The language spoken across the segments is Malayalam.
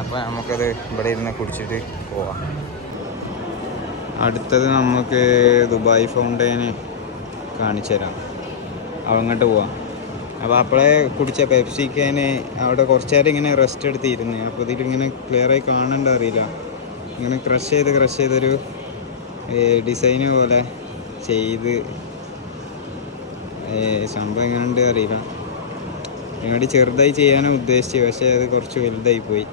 അപ്പോൾ നമുക്കത് ഇവിടെ ഇരുന്ന് കുടിച്ചിട്ട് പോവാം. അടുത്തത് നമുക്ക് ദുബായ് ഫൗണ്ടെയിൻ കാണിച്ചു തരാം. അങ്ങോട്ട് പോവാം. അപ്പോൾ അപ്പോഴേ കുടിച്ച പെപ്സിക്കാന് അവിടെ കുറച്ച് നേരം ഇങ്ങനെ റെസ്റ്റ് എടുത്തിരുന്നു. അപ്പോൾ ഇതിലിങ്ങനെ ക്ലിയറായി കാണണ്ട അറിയില്ല, ഇങ്ങനെ ക്രഷ് ചെയ്തൊരു ഡിസൈന് പോലെ ചെയ്ത് സംഭവം എങ്ങനെയുണ്ട് അറിയില്ല. ഞങ്ങളുടെ ചെറുതായി ചെയ്യാനാണ് ഉദ്ദേശിച്ചത്, പക്ഷേ അത് കുറച്ച് വലുതായി പോയി.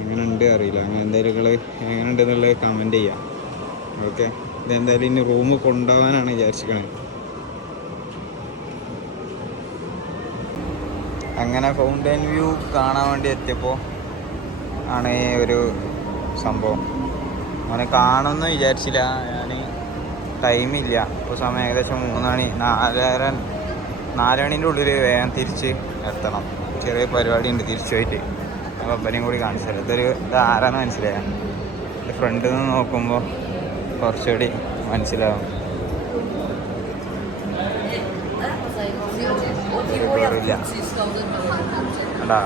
എങ്ങനെയുണ്ട് അറിയില്ല. അങ്ങനെ എന്തായാലും നിങ്ങൾ എങ്ങനെയുണ്ട് എന്നുള്ളത് കമൻറ്റ് ചെയ്യാം. ഓക്കെ, ഇതെന്തായാലും ഇനി റൂം കൊണ്ടുപോകാനാണ് വിചാരിച്ചിരിക്കണത്. അങ്ങനെ ഫൗണ്ടെയിൻ വ്യൂ കാണാൻ വേണ്ടി എത്തിയപ്പോൾ ആണ് ഒരു സംഭവം. അങ്ങനെ കാണുമെന്ന് വിചാരിച്ചില്ല ഞാൻ. ടൈമില്ല, ഇപ്പോൾ സമയം ഏകദേശം 3 മണി. 4 മണീൻ്റെ ഉള്ളിൽ വേഗം തിരിച്ച് എത്തണം. ചെറിയ പരിപാടി ഉണ്ട് തിരിച്ചു പോയിട്ട്. അപ്പോൾ അപ്പനെയും കൂടി കാണിച്ചു തരാം. ഇത് ആരാന്ന് മനസ്സിലായ. ഫ്രണ്ടിൽ നിന്ന് നോക്കുമ്പോൾ കുറച്ചുകൂടി മനസ്സിലാവും. ഇല്ല എടാ,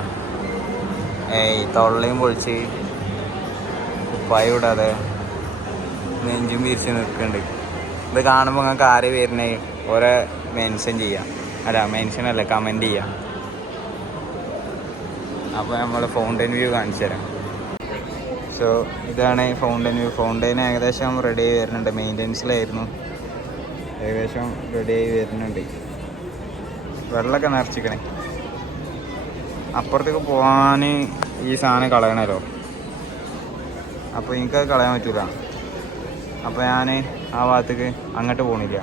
തൊള്ളയും പൊളിച്ച് കുപ്പായ ഇടാതെ നെഞ്ചും വിരിച്ച് നിൽക്കുന്നുണ്ട്. ഇത് കാണുമ്പോൾ നിങ്ങൾക്ക് ആര് വരുന്നത് ഓരോ മെൻഷൻ ചെയ്യാം. മെൻഷനല്ല, കമൻറ്റ് ചെയ്യാം. അപ്പോൾ നമ്മൾ ഫൗണ്ടെയിൻ വ്യൂ കാണിച്ചു തരാം. സോ ഇതാണ് ഫൗണ്ടെയിൻ വ്യൂ. ഫൗണ്ടെയിൻ ഏകദേശം റെഡി ആയി വരുന്നുണ്ട്. മെയിൻ്റെനൻസിലായിരുന്നു, ഏകദേശം റെഡി ആയി വരുന്നുണ്ട്. വെള്ളമൊക്കെ നിറച്ചിക്കണേ. അപ്പുറത്തേക്ക് പോകാൻ ഈ സാധനം കളയണമല്ലോ, അപ്പോൾ എനിക്കത് കളയാൻ പറ്റില്ല. അപ്പോൾ ഞാൻ ആ ഭാഗത്തേക്ക് അങ്ങോട്ട് പോകണില്ല,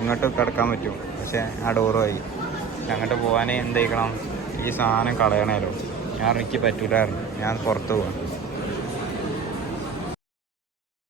ഇങ്ങോട്ട് കിടക്കാൻ പറ്റും. പക്ഷേ ആ ഡോറുമായി അങ്ങോട്ട് പോകാൻ എന്തായിക്കണം, ഈ സാധനം കളയണമല്ലോ. എനിക്ക് പറ്റൂലായിരുന്നു, ഞാൻ പുറത്ത് പോകാം.